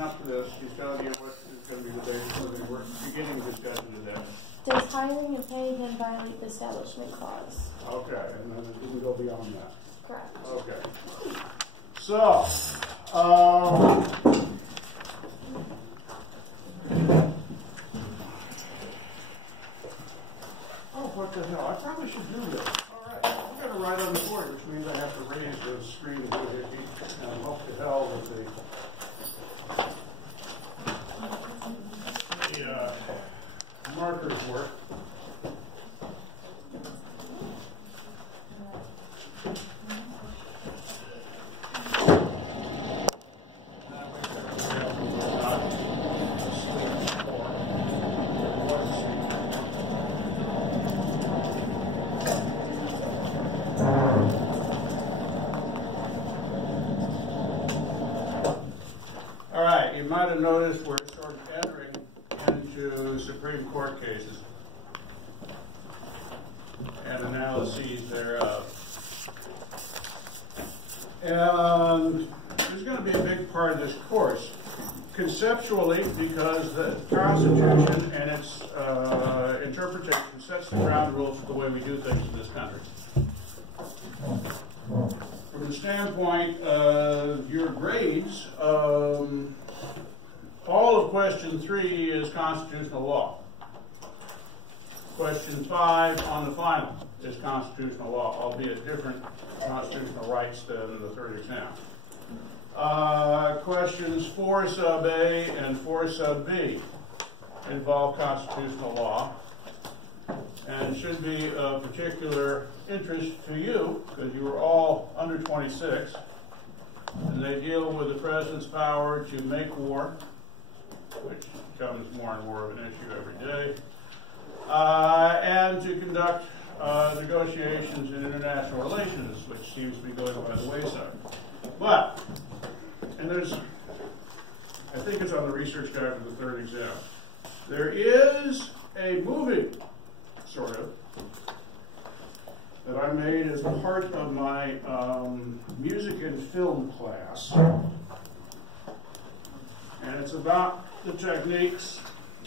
not for this. She's telling you what is going to be the basis of the beginning discussion today. Does hiring and pay then violate the Establishment Clause? Okay, and then it didn't go beyond that. Correct. Okay. So, oh, what the hell? I probably should do this. All right. I'm going to write on the board, which means I have to raise the screen and hope to hell with the markers work. You might have noticed we're sort of entering into Supreme Court cases and analyses thereof. And there's going to be a big part of this course, conceptually, because the Constitution and its interpretation sets the ground rules for the way we do things in this country. From the standpoint of your grades, all of question 3 is constitutional law. Question 5 on the final is constitutional law, albeit different constitutional rights than the third exam. Questions 4 sub A and 4 sub B involve constitutional law and should be of particular interest to you because you are all under 26 and they deal with the president's power to make war, which becomes more and more of an issue every day, and to conduct negotiations in international relations, which seems to be going by the wayside. But, and there's, I think it's on the research guide for the third exam, there is a movie, sort of, that I made as part of my music and film class. And it's about the techniques,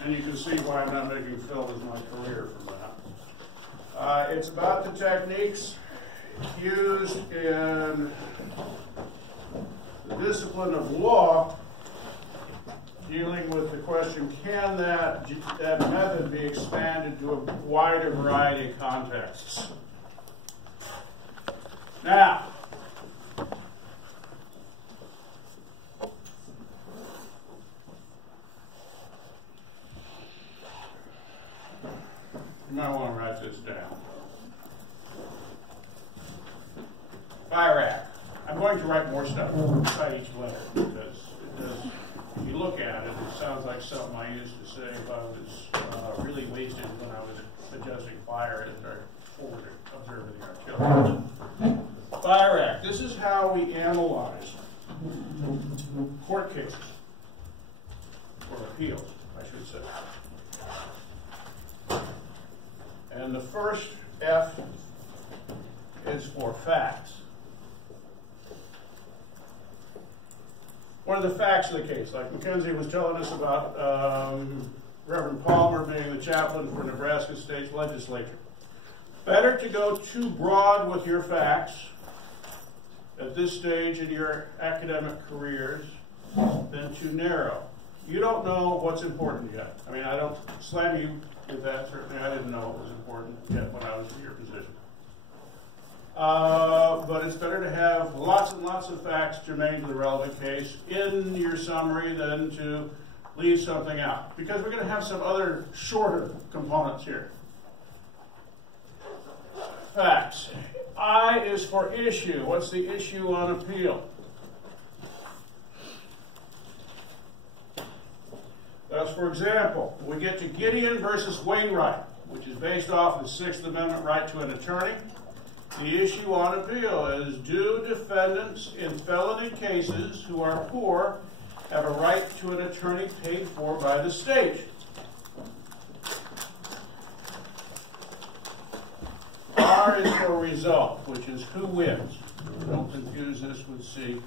and you can see why I'm not making film as my career from that. It's about the techniques used in the discipline of law, dealing with the question, can that method be expanded to a wider variety of contexts? Now, you might want to write this down. Fire Act. I'm going to write more stuff inside each letter because if you look at it, it sounds like something I used to say if I was really wasted when I was adjusting fire as I forward observing the artillery. Fire Act. This is how we analyze court cases, or appeals, I should say. And the first F is for facts. What are the facts of the case? Like Mackenzie was telling us about Reverend Palmer being the chaplain for Nebraska State's legislature. Better to go too broad with your facts at this stage in your academic careers than too narrow. You don't know what's important yet. I mean, I don't slam you with that. Certainly I didn't know it was important yet when I was in your position. But it's better to have lots and lots of facts germane to the relevant case in your summary than to leave something out. Because we're going to have some other shorter components here. Facts. I is for issue. What's the issue on appeal? Thus, for example, we get to Gideon versus Wainwright, which is based off the Sixth Amendment right to an attorney. The issue on appeal is, do defendants in felony cases who are poor have a right to an attorney paid for by the state? R is for result, which is who wins. Don't confuse this with C.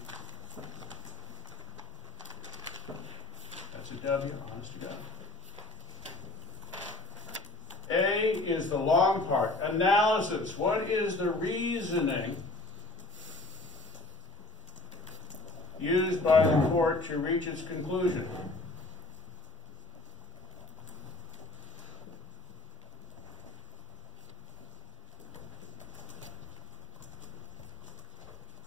It's a W, honest to God. A is the long part. Analysis. What is the reasoning used by the court to reach its conclusion?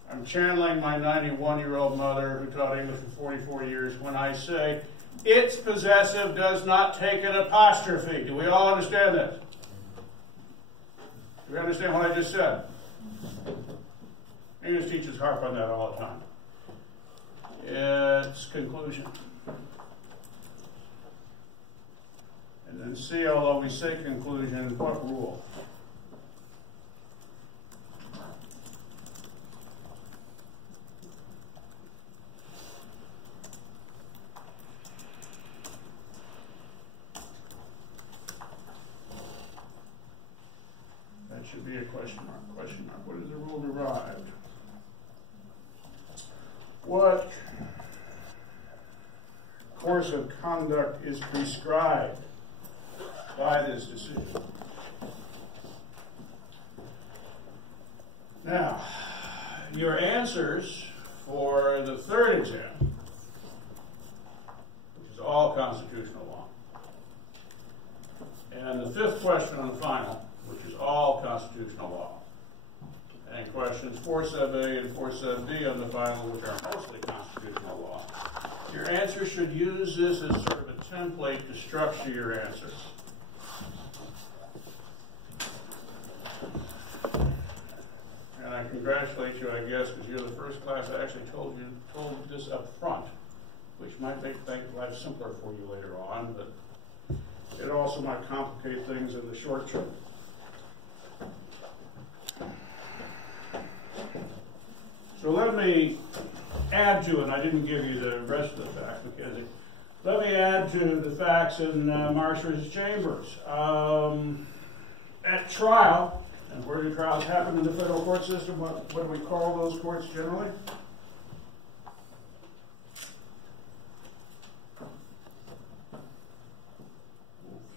I'm channeling my 91-year-old mother who taught English for 44 years when I say, it's possessive does not take an apostrophe. Do we all understand this? Do we understand what I just said? English teachers harp on that all the time. Its conclusion. And then C, although we say conclusion, what rule? That should be a question mark. Question mark. What is the rule derived? What course of conduct is prescribed by this decision? Now, your answers for the third exam, which is all constitutional law, and the fifth question on the final, which is all constitutional law, and questions 4 sub A and 4 sub B on the final, which are mostly constitutional law. Your answers should use this as sort of a template to structure your answers. And I congratulate you, I guess, because you're the first class I actually told this up front, which might make life simpler for you later on, but it also might complicate things in the short term. So let me add to, and I didn't give you the rest of the facts, Mackenzie. Let me add to the facts in Marsh versus Chambers. At trial, and where do trials happen in the federal court system? What do we call those courts generally?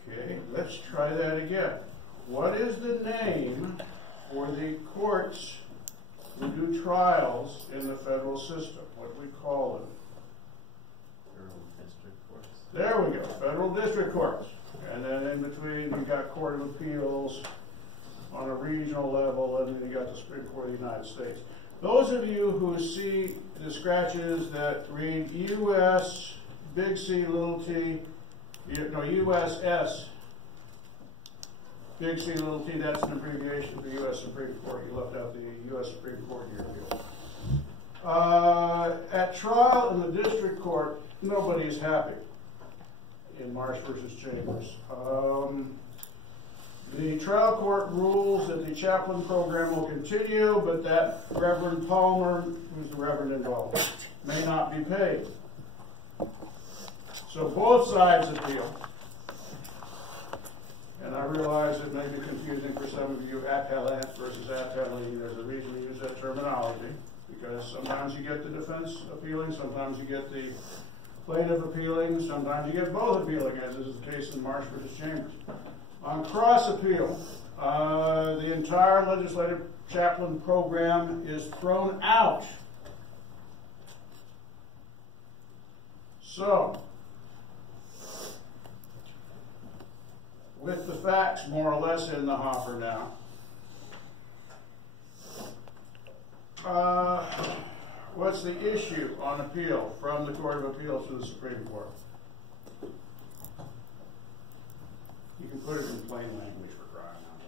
Okay, let's try that again. What is the name for the courts who do trials in the federal system? What do we call them? Federal district courts. There we go, federal district courts. And then in between you got Court of Appeals on a regional level, and then you got the Supreme Court of the United States. Those of you who see the scratches that read U.S. big C little t, USS big C little t, that's an abbreviation for U.S. Supreme Court. You left out the U.S. Supreme Court in your appeal. At trial in the district court, nobody is happy in Marsh versus Chambers. The trial court rules that the chaplain program will continue, but that Reverend Palmer, who's the reverend involved, may not be paid. So both sides appeal. And I realize it may be confusing for some of you, appellant versus appellee. There's a reason we use that terminology, because sometimes you get the defense appealing, sometimes you get the plaintiff appealing, sometimes you get both appealing, as is the case in Marsh versus Chambers. On cross appeal, the entire legislative chaplain program is thrown out. So, with the facts more or less in the hopper now, what's the issue on appeal from the Court of Appeals to the Supreme Court? You can put it in plain language for crying out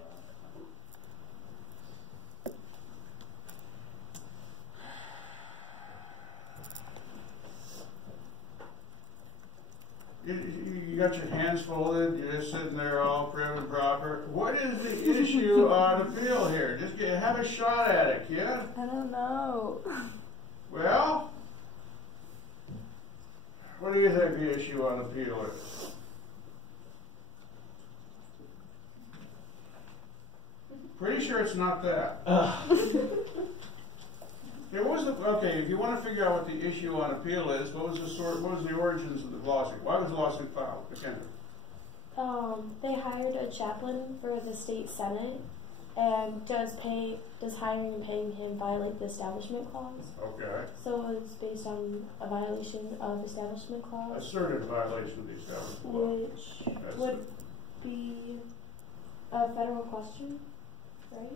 loud. You got your hands folded, you're just sitting there all prim and proper. What is the issue on appeal here? Just have a shot at it, kid. I don't know. Well, what do you think the issue on appeal is? Pretty sure it's not that. Okay, if you want to figure out what the issue on appeal is, what was the origins of the lawsuit? Why was the lawsuit filed, Mackenzie? They hired a chaplain for the state senate, and does hiring and paying him violate the Establishment Clause? Okay. So it's based on a violation of the Establishment Clause, Asserted violation of the Establishment Clause. which would be a federal question, right?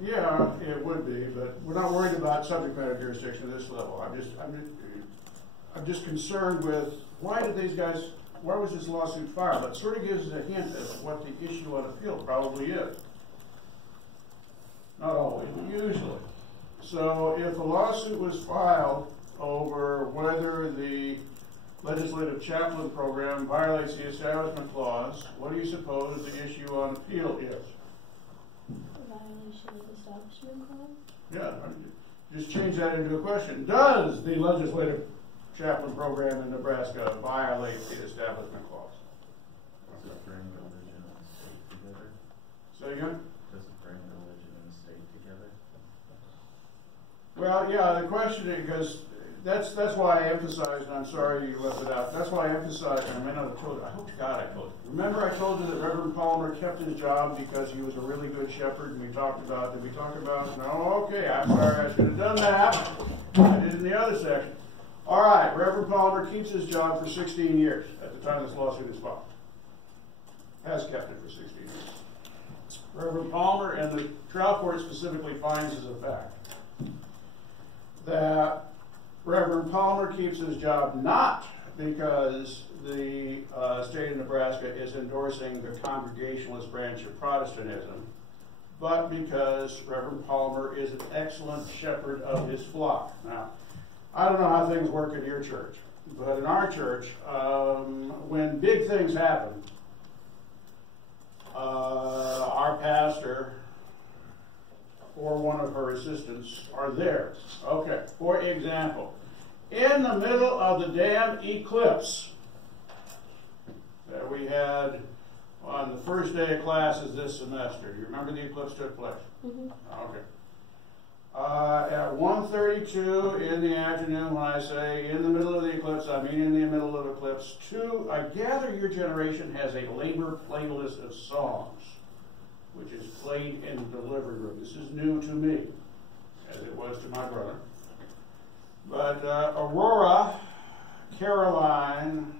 Yeah, it would be, but we're not worried about subject matter jurisdiction at this level. I'm just concerned with why was this lawsuit filed? That sort of gives us a hint of what the issue on appeal probably is. Not always, but usually. So if a lawsuit was filed over whether the legislative chaplain program violates the Establishment Clause, what do you suppose the issue on appeal is? A violation of the Establishment Clause? Yeah, just change that into a question. Does the legislative chaplain program in Nebraska violate the Establishment Clause? Does it bring religion and state together? Say again? Does it bring religion and state together? Well, yeah, the question is, because that's why I emphasized, and I'm sorry you left it out, that's why I emphasized, and I may not have told you, I hope to God I told you. Remember I told you that Reverend Palmer kept his job because he was a really good shepherd, and did we talk about, no, okay, I'm sorry, I should have done that. I did in the other section. All right, Reverend Palmer keeps his job for 16 years at the time this lawsuit is filed. Has kept it for 16 years. Reverend Palmer, and the trial court specifically finds as a fact that Reverend Palmer keeps his job not because the state of Nebraska is endorsing the Congregationalist branch of Protestantism, but because Reverend Palmer is an excellent shepherd of his flock. Now, I don't know how things work in your church, but in our church, when big things happen, our pastor or one of her assistants are there. Okay, for example, in the middle of the damn eclipse that we had on the first day of classes this semester, you remember the eclipse took place? Mm-hmm. Okay. At 1:32 in the afternoon, when I say in the middle of the eclipse, I mean in the middle of the eclipse, I gather your generation has a labor playlist of songs, which is played in the delivery room. This is new to me, as it was to my brother. But Aurora Caroline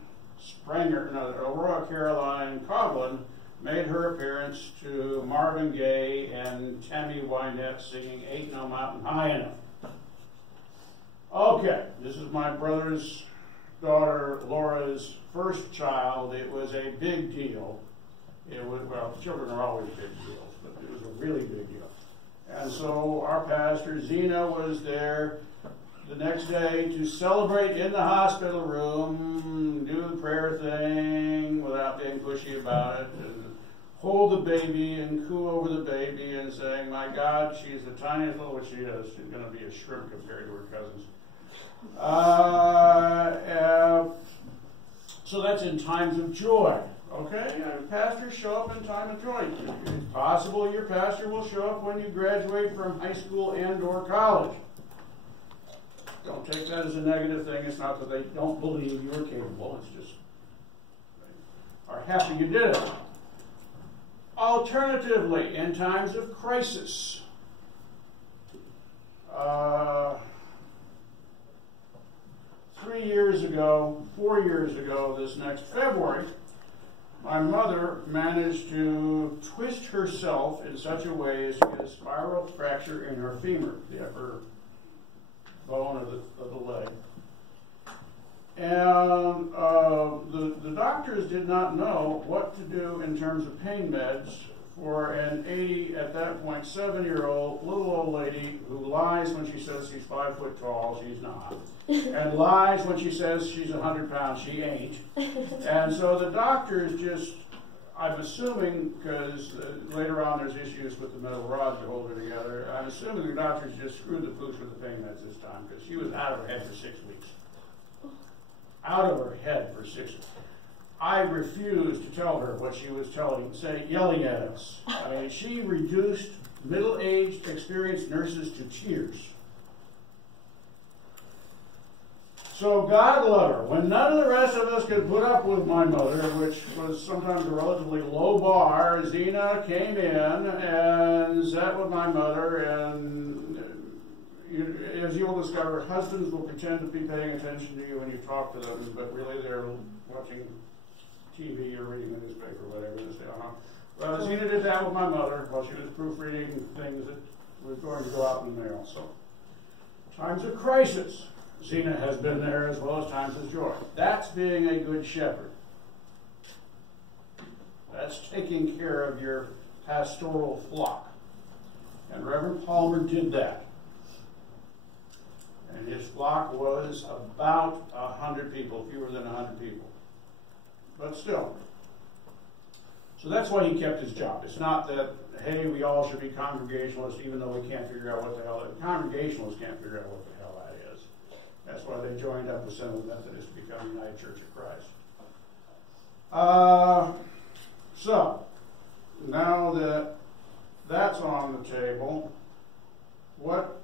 Coughlin made her appearance to Marvin Gaye and Tammy Wynette singing Ain't No Mountain High Enough. Okay, this is my brother's daughter Laura's first child. It was a big deal. It was, well, children are always big deals, but it was a really big deal. And so our pastor, Zena, was there the next day to celebrate in the hospital room, do the prayer thing without being pushy about it, and hold the baby and coo over the baby and saying, my God, she's the tiniest little, which she is. She's going to be a shrimp compared to her cousins. So that's in times of joy. Okay, pastors show up in time of joy. It's possible your pastor will show up when you graduate from high school and or college. Don't take that as a negative thing. It's not that they don't believe you're capable. It's just they are happy you did it. Alternatively, in times of crisis, 4 years ago, this next February, my mother managed to twist herself in such a way as to get a spiral fracture in her femur, the upper bone of the leg. And the doctors did not know what to do in terms of pain meds for an 80, at that point, 7-year-old little old lady who lies when she says she's 5 foot tall, she's not, and lies when she says she's 100 pounds, she ain't. And so the doctors just, I'm assuming, because later on there's issues with the metal rod to hold her together, I'm assuming the doctors just screwed the pooch with the pain meds this time, because she was out of her head for 6 weeks. Out of her head for 6 weeks. I refused to tell her what she was yelling at us. I mean, she reduced middle-aged, experienced nurses to tears So God love her. When none of the rest of us could put up with my mother, which was sometimes a relatively low bar, Zena came in and sat with my mother, and as you'll discover, husbands will pretend to be paying attention to you when you talk to them, but really they're watching TV or reading the newspaper, whatever they say. Well, Zena did that with my mother while she was proofreading things that were going to go out in the mail. So, times of crisis, Zena has been there as well as times of joy. That's being a good shepherd. That's taking care of your pastoral flock. And Reverend Palmer did that. And his flock was about 100 people, fewer than 100 people. But still. So that's why he kept his job. It's not that, hey, we all should be Congregationalists even though we can't figure out what the hell, Congregationalists can't figure out what the hell that is. That's why they joined up with Seventh Methodist to become United Church of Christ. So, now that that's on the table, what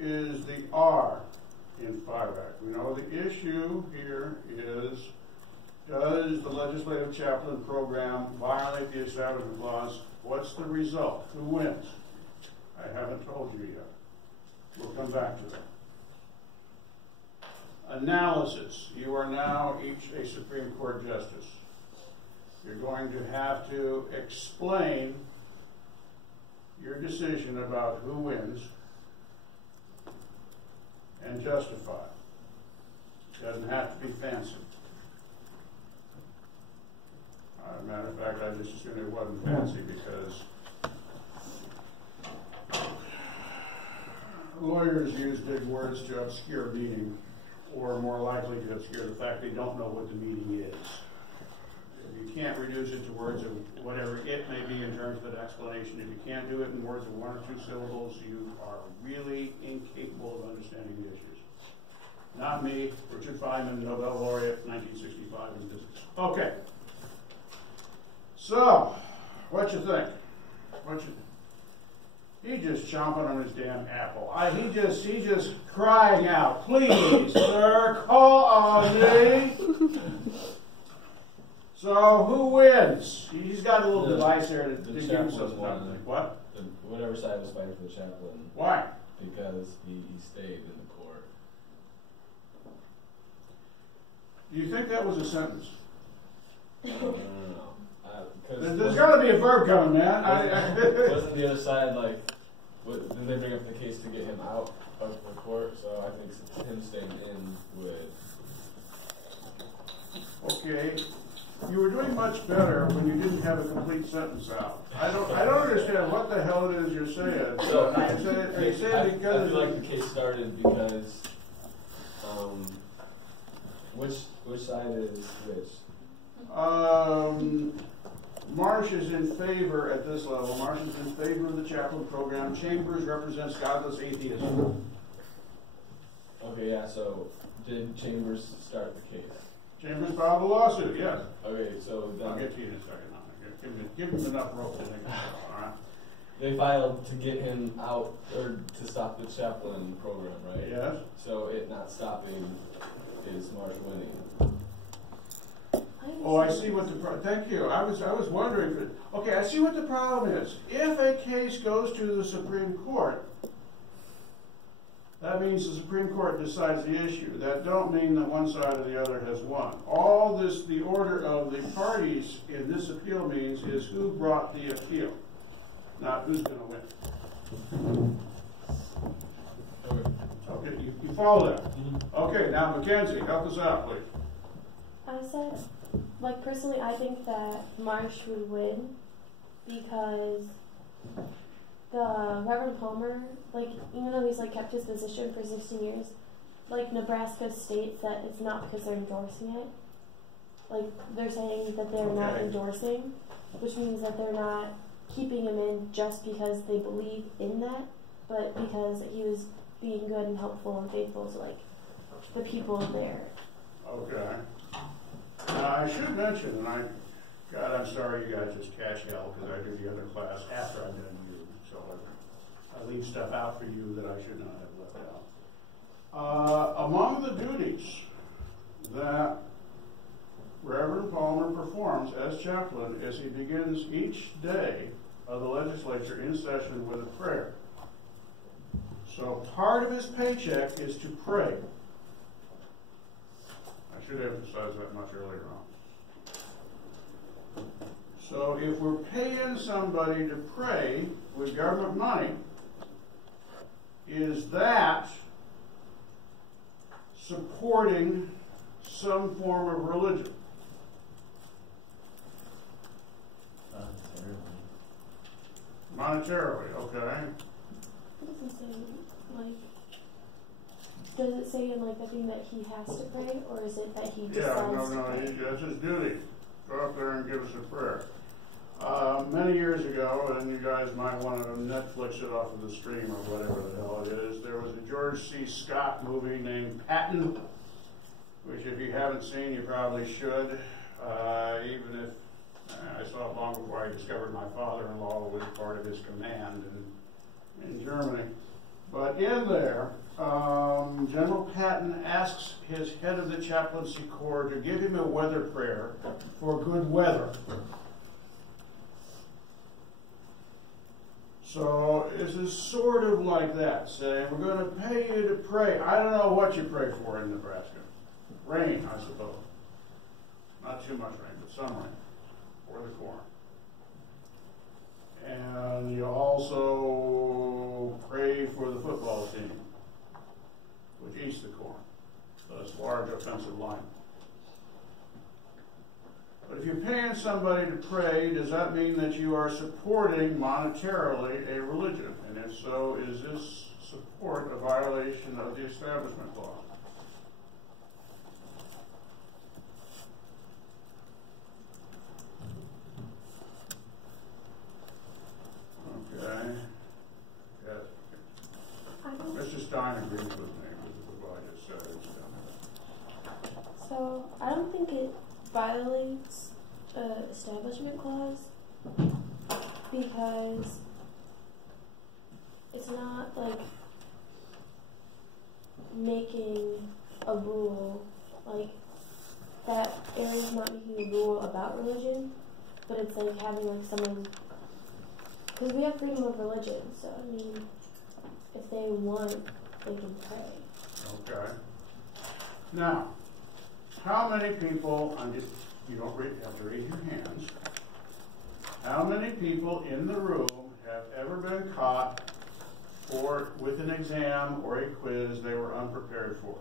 is the R in Fire Act? We know the issue here is, does the legislative chaplain program violate the Establishment Clause? What's the result? Who wins? I haven't told you yet. We'll come back to that. Analysis. You are now each a Supreme Court justice. You're going to have to explain your decision about who wins and justify. Doesn't have to be fancy. As a matter of fact, I just assumed it wasn't fancy because lawyers use big words to obscure meaning, or more likely to obscure the fact they don't know what the meaning is. You can't reduce it to words of whatever it may be in terms of an explanation. If you can't do it in words of one or two syllables, you are really incapable of understanding the issues. Not me, Richard Feynman, Nobel laureate, 1965 in physics. Okay. So, what you think? He's just chomping on his damn apple. He's just crying out, please, sir, call on me. So, who wins? He's got a little device here to give himself something. What? Whatever side was fighting for the chaplain. Why? Because he stayed in the court. Do you think that was a sentence? I don't know. There's got to be a verb coming, man. Wasn't the other side like? Didn't they bring up the case to get him out of the court? So I think him staying in would. Okay, you were doing much better when you didn't have a complete sentence out. I don't understand what the hell it is you're saying. So are you saying because I feel like the case started because which side is which? Marsh is in favor at this level. Marsh is in favor of the chaplain program. Chambers represents godless atheism. Okay, yeah, so did Chambers start the case? Chambers filed a lawsuit, yes. Okay, so then I'll get to you in a second. Give him enough rope to think about it, all right? They filed to get him out, or to stop the chaplain program, right? Yes. So it not stopping is Marsh winning. Oh, I see what the thank you. I was wondering. Okay, I see what the problem is. If a case goes to the Supreme Court, that means the Supreme Court decides the issue. That don't mean that one side or the other has won. All this, the order of the parties in this appeal means is who brought the appeal, not who's going to win. Okay, you follow that. Okay, now Mackenzie, help us out, please. I said, like, personally, I think that Marsh would win because the Reverend Palmer, like, even though he's, like, kept his position for 16 years, like, Nebraska states that it's not because they're endorsing it. Like, they're saying that they're not endorsing, which means that they're not keeping him in just because they believe in that, but because he was being good and helpful and faithful to, like, the people there. Okay. I should mention, and God, I'm sorry you guys just cash hell because I do the other class after I've done you. So I leave stuff out for you that I should not have left Among the duties that Reverend Palmer performs as chaplain is he begins each day of the legislature in session with a prayer. So part of his paycheck is to pray. I should have emphasized that much earlier on. So if we're paying somebody to pray with government money, is that supporting some form of religion? Monetarily, okay. It doesn't say, like, does it say in, like, the thing that he has to pray, or is it that he decides to pray? That's his duty. Go up there and give us a prayer. Many years ago, and you guys might want to Netflix it off of the stream or whatever the hell it is, there was a George C. Scott movie named Patton, which if you haven't seen, you probably should, even if I saw it long before I discovered my father-in-law was part of his command in Germany. But in there, General Patton asks his head of the chaplaincy corps to give him a weather prayer for good weather. So this is sort of like that, saying we're going to pay you to pray. I don't know what you pray for in Nebraska. Rain, I suppose. Not too much rain, but some rain. For the corn. And you also pray for the football team, which eats the corn. This large offensive line. But if you're paying somebody to pray, does that mean that you are supporting monetarily a religion? And if so, is this support a violation of the Establishment Clause? Okay. Yes. Mr. Stein agrees with me with what I just said. So, I don't think it violates the Establishment Clause because it's not like making a rule, like that area's not making a rule about religion, but it's like having like someone, because we have freedom of religion, so I mean, if they want, they can pray. Okay. Now, how many people, you don't have to raise your hands, how many people in the room have ever been caught with an exam or a quiz they were unprepared for?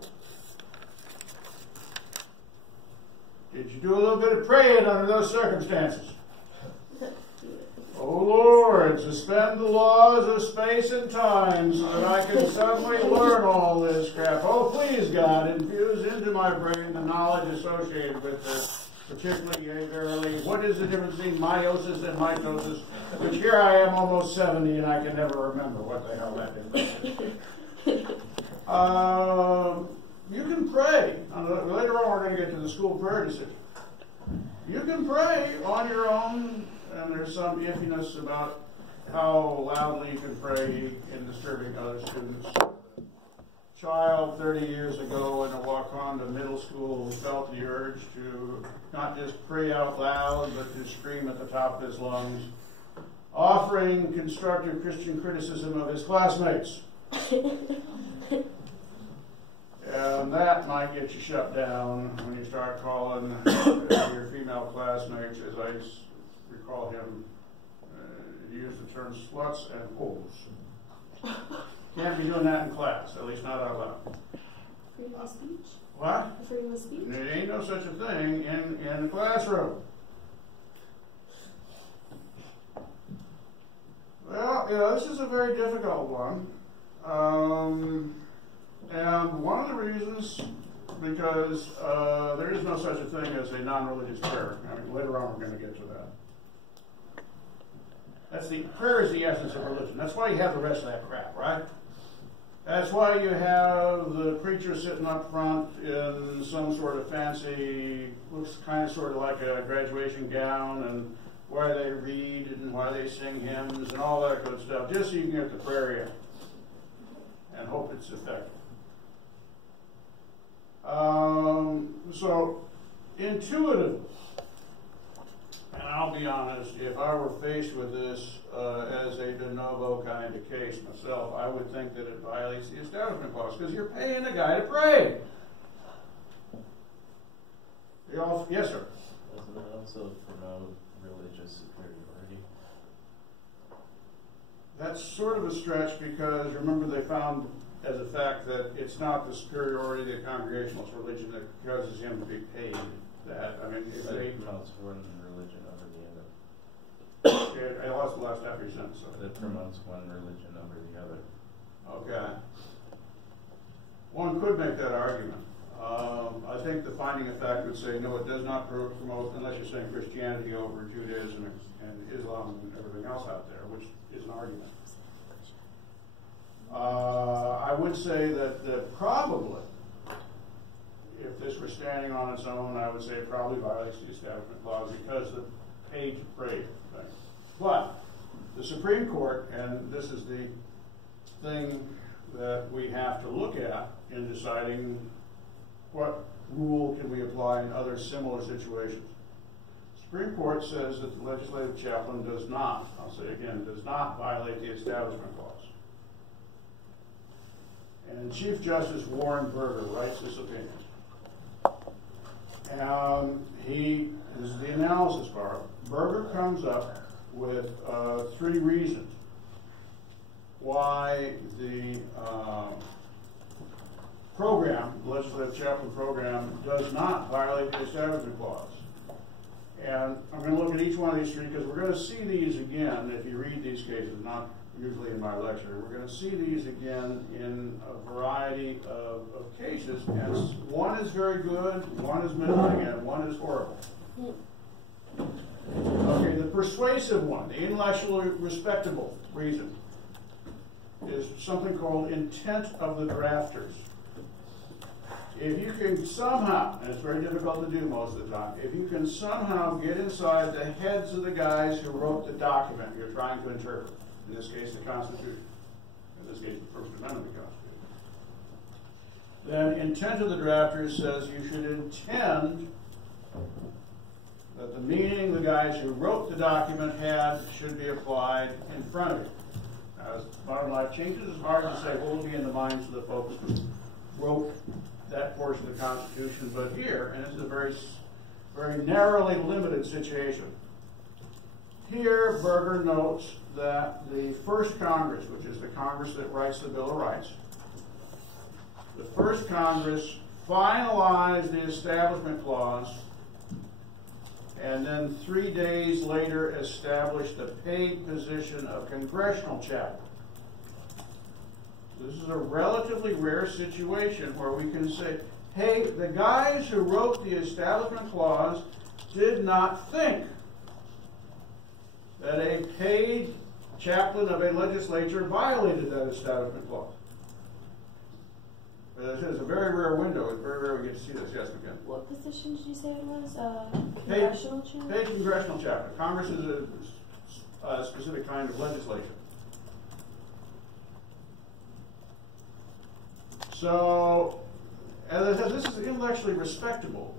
Did you do a little bit of praying under those circumstances? Oh Lord, suspend the laws of space and time so that I can suddenly learn all this crap. Oh please God, infuse into my brain the knowledge associated with this, particularly, yea, verily. What is the difference between meiosis and mitosis? Which here I am almost 70 and I can never remember what the hell that is. You can pray. Later on we're going to get to the school prayer decision. You can pray on your own. And there's some iffiness about how loudly you can pray in disturbing other students. A child 30 years ago in a Wakanda middle school felt the urge to not just pray out loud, but to scream at the top of his lungs, offering constructive Christian criticism of his classmates. And that might get you shut down when you start calling your female classmates, as I recall him use the term sluts and hoes. Can't be doing that in class, at least not out loud. Freedom of speech? What? Freedom of speech? There ain't no such a thing in the classroom. Well, this is a very difficult one. And one of the reasons, because there is no such a thing as a non-religious prayer. I mean, later on we're going to get to that. Prayer is the essence of religion. That's why you have the rest of that crap, right? That's why you have the preacher sitting up front in some sort of fancy, looks kind of sort of like a graduation gown, and why they read and why they sing hymns and all that good stuff, just so you can get the prayer in and hope it's effective. So, intuitively, and I'll be honest, if I were faced with this as a de novo kind of case myself, I would think that it violates the Establishment Clause, because you're paying the guy to pray. Yes, sir? Doesn't it also promote religious superiority? That's sort of a stretch, because remember they found as a fact that it's not the superiority of the Congregationalist religion that causes him to be paid that. I mean, if But they... it promotes one religion over the other. Okay, I lost the last half of your sentence. So. It promotes one religion over the other. Okay. One could make that argument. I think the finding of fact would say, no, it does not promote, unless you're saying Christianity over Judaism and Islam and everything else out there, which is an argument. I would say that probably, if this were standing on its own, I would say it probably violates the Establishment Clause because the paid to pray thing. But the Supreme Court, and this is the thing that we have to look at in deciding what rule can we apply in other similar situations. The Supreme Court says that the legislative chaplain does not, I'll say again, does not violate the Establishment Clause. And Chief Justice Warren Burger writes this opinion. He is the analysis part. Burger comes up with 3 reasons why the program, the legislative chaplain program, does not violate the Establishment Clause. And I'm going to look at each one of these 3 because we're going to see these again if you read these cases, not usually in my lecture. We're going to see these again in a variety of cases, and one is very good, one is middling, and one is horrible. Okay, the persuasive one, the intellectually respectable reason, is something called intent of the drafters. If you can somehow, and it's very difficult to do most of the time, if you can somehow get inside the heads of the guys who wrote the document you're trying to interpret, in this case the Constitution, in this case the First Amendment of the Constitution, then intent of the drafters says you should intend that the meaning the guys who wrote the document had should be applied in front of you. Now, as modern life changes, it's hard to say what will be in the minds of the folks who wrote that portion of the Constitution, but here, and this is a very, very narrowly limited situation, here Burger notes that the first Congress, which is the Congress that writes the Bill of Rights, the first Congress finalized the Establishment Clause and then 3 days later established the paid position of congressional chaplain. This is a relatively rare situation where we can say, hey, the guys who wrote the Establishment Clause did not think that a paid chaplain of a legislature violated that Establishment Clause. As I said, it's a very rare window. It's very rare we get to see this. Yes, we can. What position did you say it was? Congressional chaplain? Paid congressional chaplain. Congress is a specific kind of legislature. So, as I said, this is intellectually respectable.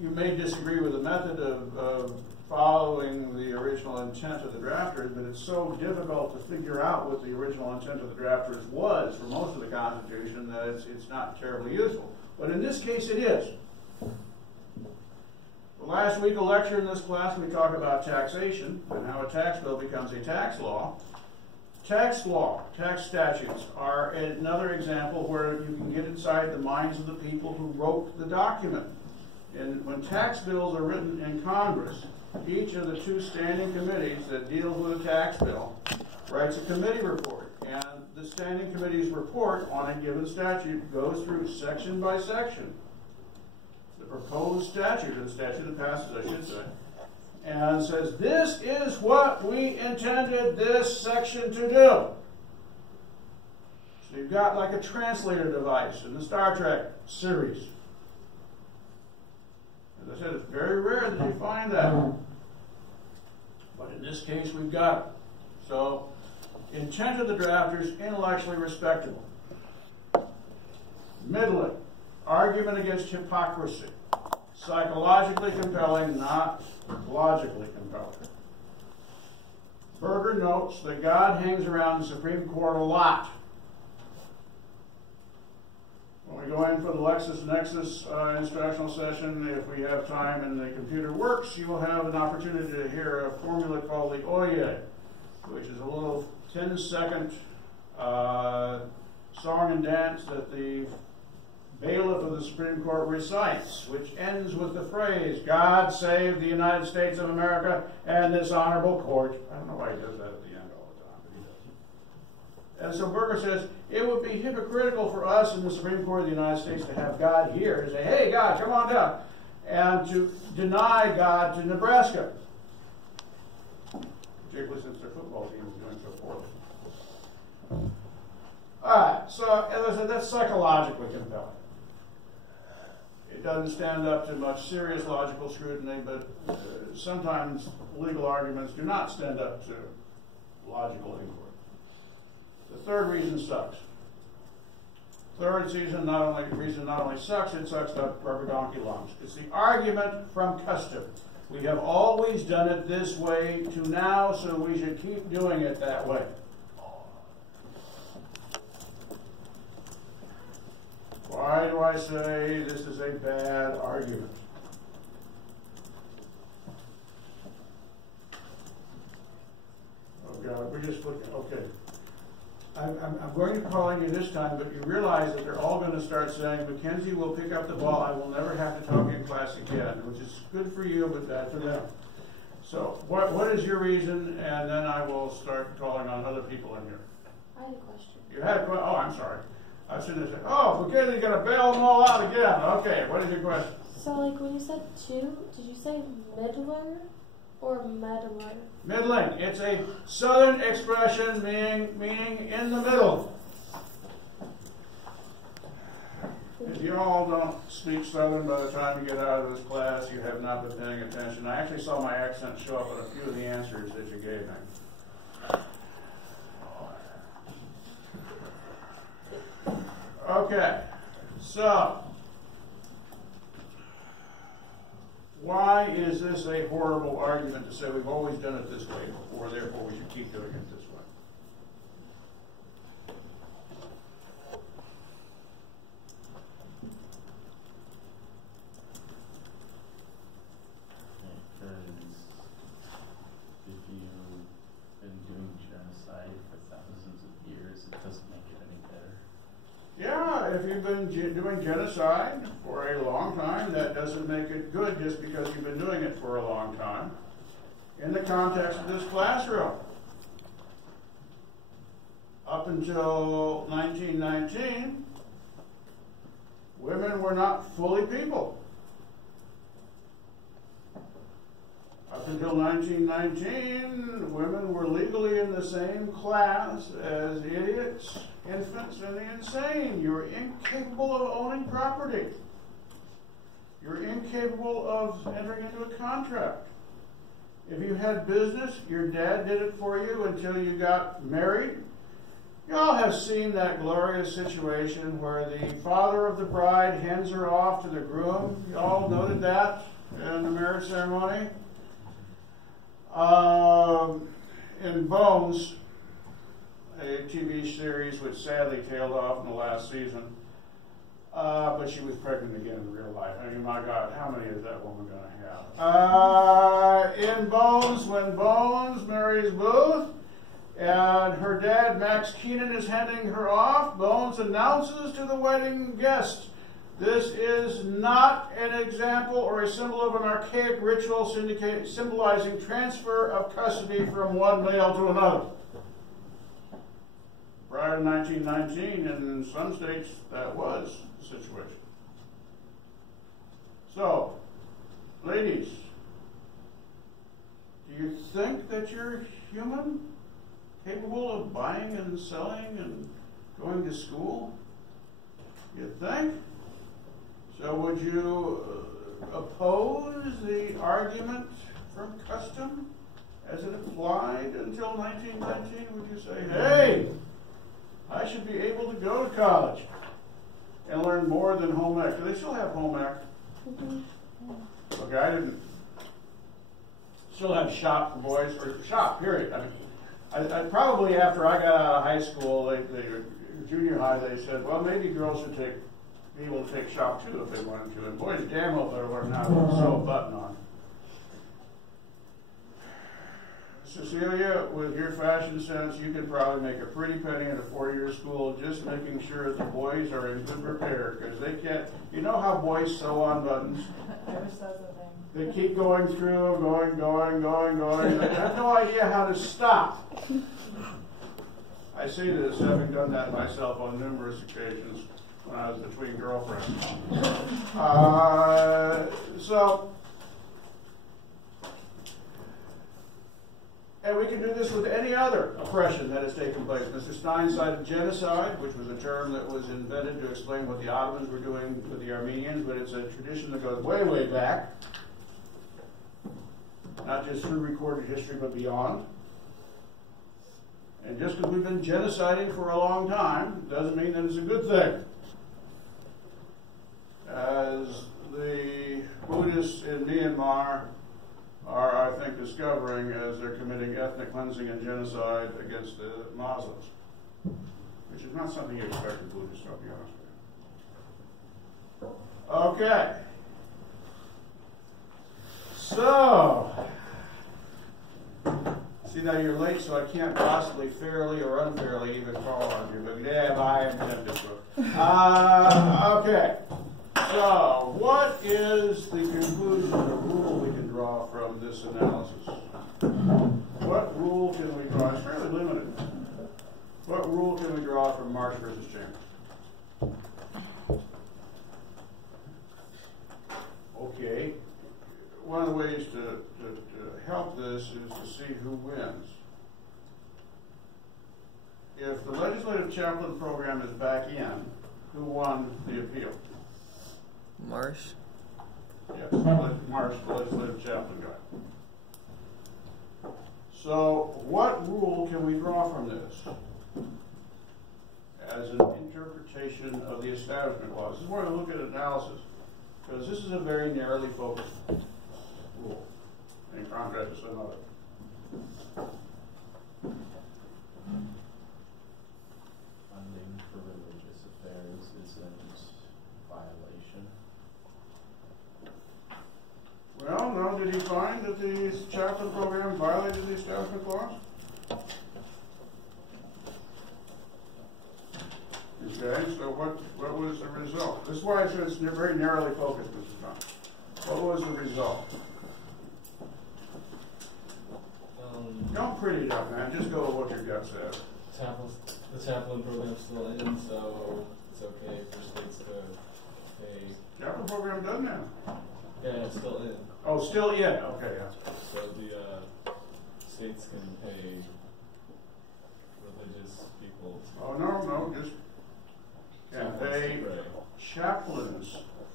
You may disagree with the method of following the original intent of the drafters, but it's so difficult to figure out what the original intent of the drafters was for most of the Constitution that it's not terribly useful. But in this case, it is. Last week, a lecture in this class, we talked about taxation and how a tax bill becomes a tax law. Tax law, tax statutes are another example where you can get inside the minds of the people who wrote the document. And when tax bills are written in Congress, each of the 2 standing committees that deal with a tax bill writes a committee report. And the standing committee's report on a given statute goes through section by section. The proposed statute, or the statute that passes, I should say, and says, this is what we intended this section to do. So you've got like a translator device in the Star Trek series. As I said, it's very rare that you find that. But in this case, we've got it. So, intent of the drafters, intellectually respectable. Middling. Argument against hypocrisy. Psychologically compelling, not logically compelling. Berger notes that God hangs around the Supreme Court a lot. When we go in for the LexisNexis instructional session, if we have time and the computer works, you will have an opportunity to hear a formula called the Oyez, which is a little 10-second song and dance that the bailiff of the Supreme Court recites, which ends with the phrase, God save the United States of America and this honorable court. I don't know why he does that at the end all the time, but he does. And so Berger says, it would be hypocritical for us in the Supreme Court of the United States to have God here, to say, hey, God, come on down, and to deny God to Nebraska, particularly since their football team is doing so poorly. All right, so as I said, that's psychologically compelling. It doesn't stand up to much serious logical scrutiny, but sometimes legal arguments do not stand up to logical inquiry. The third reason sucks. Third reason not only sucks, it sucks up rubber donkey lungs. It's the argument from custom. We have always done it this way to now, so we should keep doing it that way. Why do I say this is a bad argument? Oh God, we're just looking, okay. I'm going to call on you this time, but you realize that they're all going to start saying, Mackenzie will pick up the ball, I will never have to talk in class again, which is good for you, but bad for them. So, what is your reason? And then I will start calling on other people in here. I had a question. You had a question? Oh, I'm sorry. I should have said, oh, Mackenzie's going to bail them all out again. Okay, what is your question? So, like, when you said two, did you say middler or meddler? Middling. It's a Southern expression meaning in the middle. If you all don't speak Southern by the time you get out of this class, you have not been paying attention. I actually saw my accent show up in a few of the answers that you gave me. Okay, so why is this a horrible argument to say we've always done it this way before, therefore we should keep doing it this way? Because if you've been doing genocide for thousands of years, it doesn't make it any better. Yeah, if you've been doing genocide for a long time, that doesn't make it good just because you've been doing it for a long time. In the context of this classroom, up until 1919, women were not fully people. Up until 1919, women were legally in the same class as idiots, infants, and the insane. You were incapable of owning property. You were incapable of entering into a contract. If you had business, your dad did it for you until you got married. You all have seen that glorious situation where the father of the bride hands her off to the groom. You all noted that in the marriage ceremony. In Bones, a TV series which sadly tailed off in the last season, but she was pregnant again in real life. I mean, my God, how many is that woman going to have? In Bones, when Bones marries Booth, and her dad, Max Keenan, is handing her off, Bones announces to the wedding guest, this is not an example or a symbol of an archaic ritual symbolizing transfer of custody from one male to another. Prior to 1919, in some states, that was the situation. So, ladies, do you think that you're human, capable of buying and selling and going to school? You think? So would you oppose the argument from custom as it applied until 1919? Would you say, hey, I should be able to go to college. and learn more than home ec. Do they still have home ec? Okay, I didn't. Still have shop for boys, or shop, period. I mean, I probably after I got out of high school, junior high, they said, well, maybe girls should be able to take shop too if they wanted to. And boys, damn well better learn how to sew a button on. Cecilia, with your fashion sense, you could probably make a pretty penny at a 4-year school just making sure the boys are in good repair, because they can't, you know how boys sew on buttons? Never says a thing. They keep going through, going. They have no idea how to stop. I say this, having done that myself on numerous occasions when I was between girlfriends. And we can do this with any other oppression that has taken place. Mr. Stein cited genocide, which was a term that was invented to explain what the Ottomans were doing with the Armenians, but it's a tradition that goes way, way back. Not just through recorded history, but beyond. And just because we've been genociding for a long time doesn't mean that it's a good thing. As the Buddhists in Myanmar are, I think, discovering as they're committing ethnic cleansing and genocide against the Muslims, which is not something you expect of Buddhists, I'll be honest with you. Okay. So, see, now you're late, so I can't possibly fairly or unfairly even call on you, but yeah, I am tempted to. Okay. So, what is the conclusion, the rule we can draw from this analysis? What rule can we draw? It's fairly limited. What rule can we draw from Marsh versus Chambers? Okay. One of the ways to help this is to see who wins. If the legislative chaplain program is back in, who won the appeal? Marsh? Yes, Marsh, the legislative chaplain guy. So, what rule can we draw from this as an interpretation of the Establishment Clause? This is where I look at analysis, because this is a very narrowly focused rule, in contrast to some other. Funding for religious affairs isn't violation. Well, no, did he find that the chaplain program violated the Establishment Clause? Okay, so what was the result? This is why I said it's very narrowly focused, Mr. Tom. What was the result? Don't pretty it up, man. Just go with what your gut says. The chaplain program's still in, so it's okay for states to pay. Chaplain program done now. Yeah, it's still in. Oh, still in. Okay, yeah. So the states can pay religious people. Oh, no, just can pay chaplains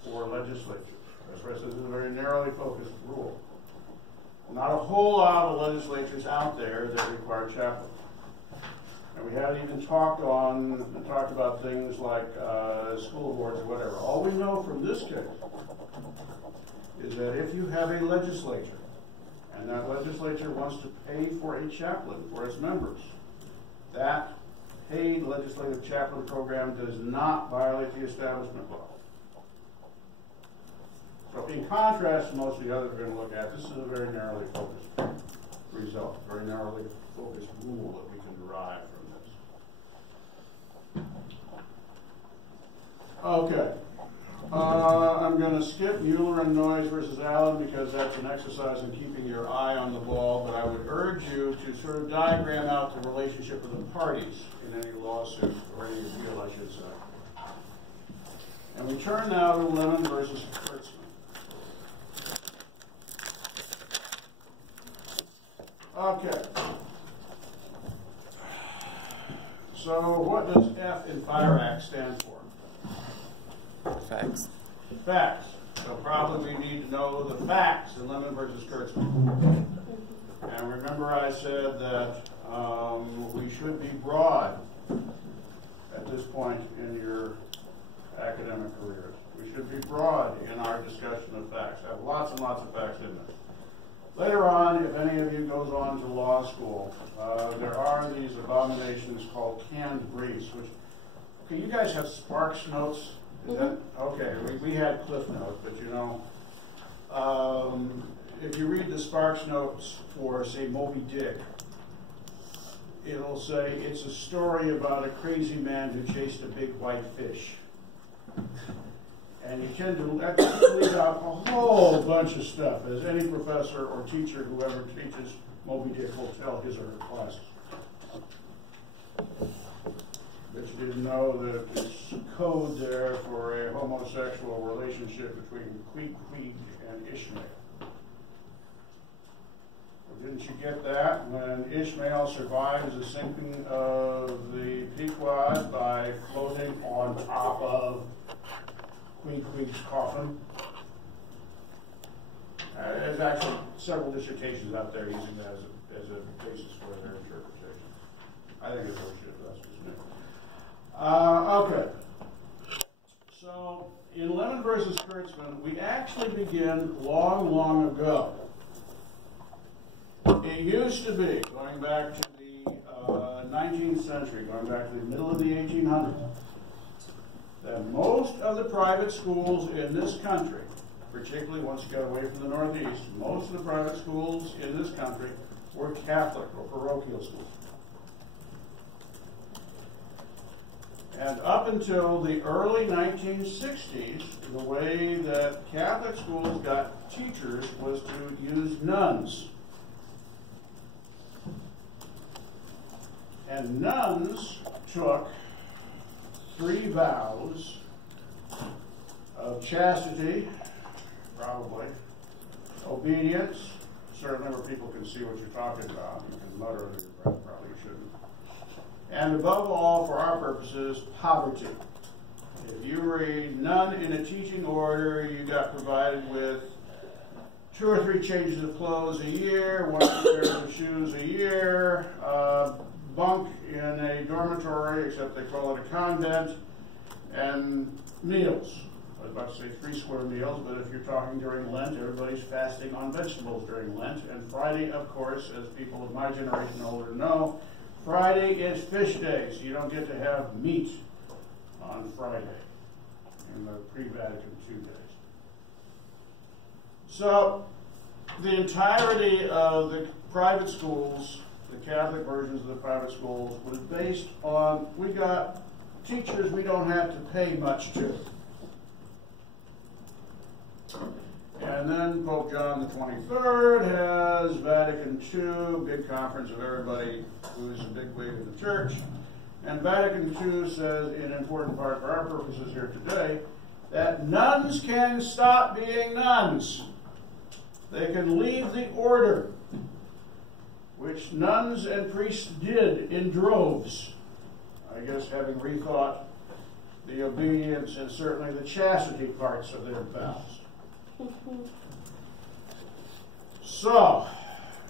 for legislatures. That's why I said this is a very narrowly focused rule. Not a whole lot of legislatures out there that require chaplains. And we haven't even talked about things like school boards or whatever. All we know from this case is that if you have a legislature, and that legislature wants to pay for a chaplain for its members, that paid legislative chaplain program does not violate the Establishment Clause. So in contrast to most of the others we're going to look at, this is a very narrowly focused result, very narrowly focused rule that we can derive from this. Okay. I'm going to skip Mueller and Noyes versus Allen because that's an exercise in keeping your eye on the ball, but I would urge you to sort of diagram out the relationship of the parties in any lawsuit, or any appeal, I should say. And we turn now to Lemon versus Kurtzman. Okay. So what does F in FIRE Act stand for? Facts. Facts. So probably we need to know the facts in Lemon versus Kurtzman. And remember I said that we should be broad at this point in your academic careers. We should be broad in our discussion of facts, have lots and lots of facts in there. Later on, if any of you goes on to law school, there are these abominations called canned briefs, which, okay, you guys have Sparks notes? Is that, okay, we had Cliff Notes, but you know, if you read the Sparks notes for, say, Moby Dick, it'll say it's a story about a crazy man who chased a big white fish. And you tend to leave out a whole bunch of stuff, as any professor or teacher who ever teaches Moby Dick will tell his or her classes. But you didn't know that there's code there for a homosexual relationship between Queequeg and Ishmael. Well, didn't you get that when Ishmael survives the sinking of the Pequod by floating on top of Queequeg's coffin? There's actually several dissertations out there using that as a basis for their interpretation. I think it's bullshit, but that's just me. Okay. So, in Lemon versus Kurtzman, we actually begin long, long ago. It used to be, going back to the 19th century, going back to the middle of the 1800s, that most of the private schools in this country, particularly once you get away from the Northeast, most of the private schools in this country were Catholic or parochial schools. And up until the early 1960s, the way that Catholic schools got teachers was to use nuns. And nuns took 3 vows of chastity, probably, obedience, certainly where people can see what you're talking about. You can mutter under your breath, probably you shouldn't. And above all, for our purposes, poverty. If you were a nun in a teaching order, you got provided with 2 or 3 changes of clothes a year, 1 or 2 pairs of shoes a year, bunk in a dormitory, except they call it a convent, and meals. I was about to say 3 square meals, but if you're talking during Lent, everybody's fasting on vegetables during Lent. And Friday, of course, as people of my generation and older know, Friday is fish day, so you don't get to have meat on Friday in the pre-Vatican II days. So the entirety of the private schools, the Catholic versions of the private schools, was based on, we got teachers we don't have to pay much to. And then Pope John the 23rd has Vatican II, big conference of everybody who's a big wig in the church. And Vatican II says, in important part for our purposes here today, that nuns can stop being nuns. They can leave the order, which nuns and priests did in droves. I guess having rethought the obedience and certainly the chastity parts of their vows. So,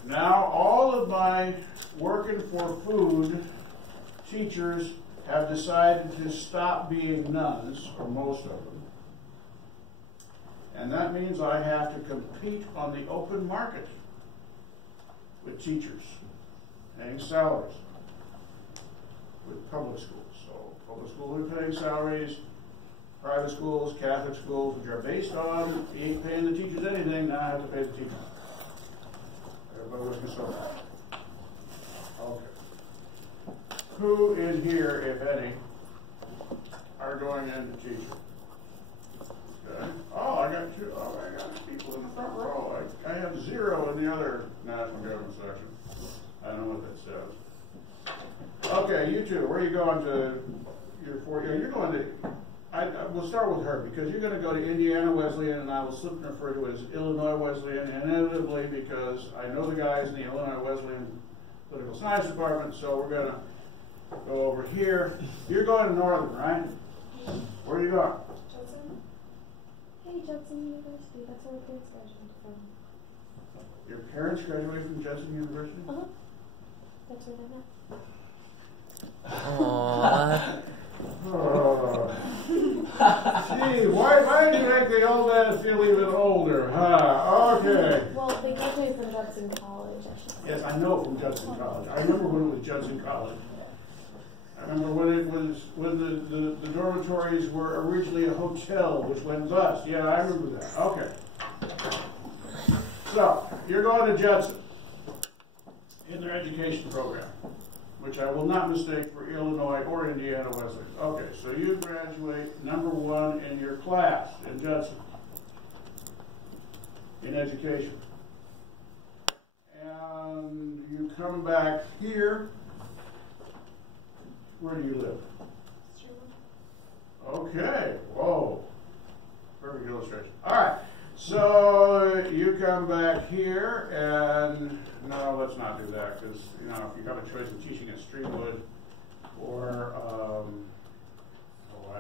now all of my working for food teachers have decided to stop being nuns, or most of them. And that means I have to compete on the open market with teachers, paying salaries, with public schools. So, public schools are paying salaries, private schools, Catholic schools, which are based on, you ain't paying the teachers anything, now I have to pay the teachers. Everybody with me so far? Okay. Who in here, if any, are going into teaching? Okay. Oh, I got 2. Oh, I got people in the front row. I have 0 in the other national government section. I don't know what that says. Okay, you 2, where are you going to your 4 year? You're going to, we'll start with her, because you're going to go to Indiana Wesleyan, and I will slip and refer to it as Illinois Wesleyan, inevitably, because I know the guys in the Illinois Wesleyan Political Science Department, so we're going to go over here. You're going to Northern, right? Where are you going? Judson. Hey, Judson University. That's where my parents graduated from. Your parents graduated from Judson University? Uh-huh. That's where they're at. Aww. Oh. Gee, why did you make the old man feel even older, huh? Okay. Well, they graduated from Judson College, I should say. Yes, I know from Judson College. I remember when it was Judson College. I remember when the dormitories were originally a hotel, which went bust. Yeah, I remember that. Okay. So, you're going to Judson in their education program, which I will not mistake for Illinois or Indiana Wesleyan. Okay, so you graduate #1 in your class in Judson in education. And you come back here. Where do you live? Okay, whoa. Perfect illustration. All right, so you come back here, and no, let's not do that, because, you know, if you have a choice of teaching at Streamwood or, I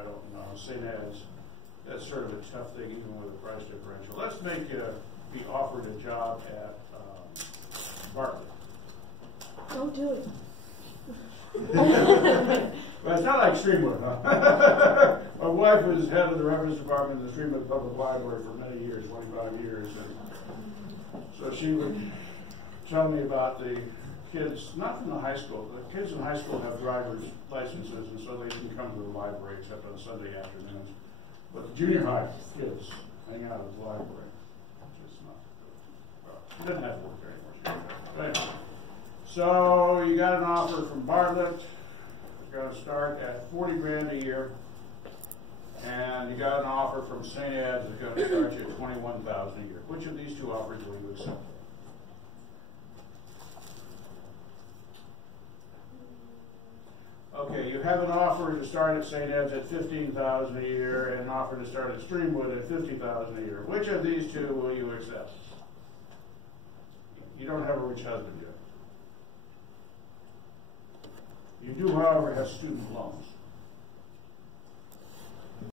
don't know, St. Ed's, that's sort of a tough thing, even with a price differential. Let's make you be offered a job at Bartlett. Don't do it. Well, it's not like Streamwood, huh? My wife was head of the reference department in the Streamwood Public Library for many years, 25 years. And so she would tell me about the kids, not from the high school, the kids in high school have driver's licenses, and so they can come to the library except on Sunday afternoons. But the junior high kids hang out at the library, which is not good. Well, she doesn't have to work there anymore. But anyway. So you got an offer from Bartlett. It's going to start at $40,000 a year, and you got an offer from St. Ed's. It's going to start you at $21,000 a year. Which of these two offers will you accept? Okay, you have an offer to start at St. Ed's at $15,000 a year, and an offer to start at Streamwood at $50,000 a year. Which of these two will you accept? You don't have a rich husband yet. You do, however, have student loans.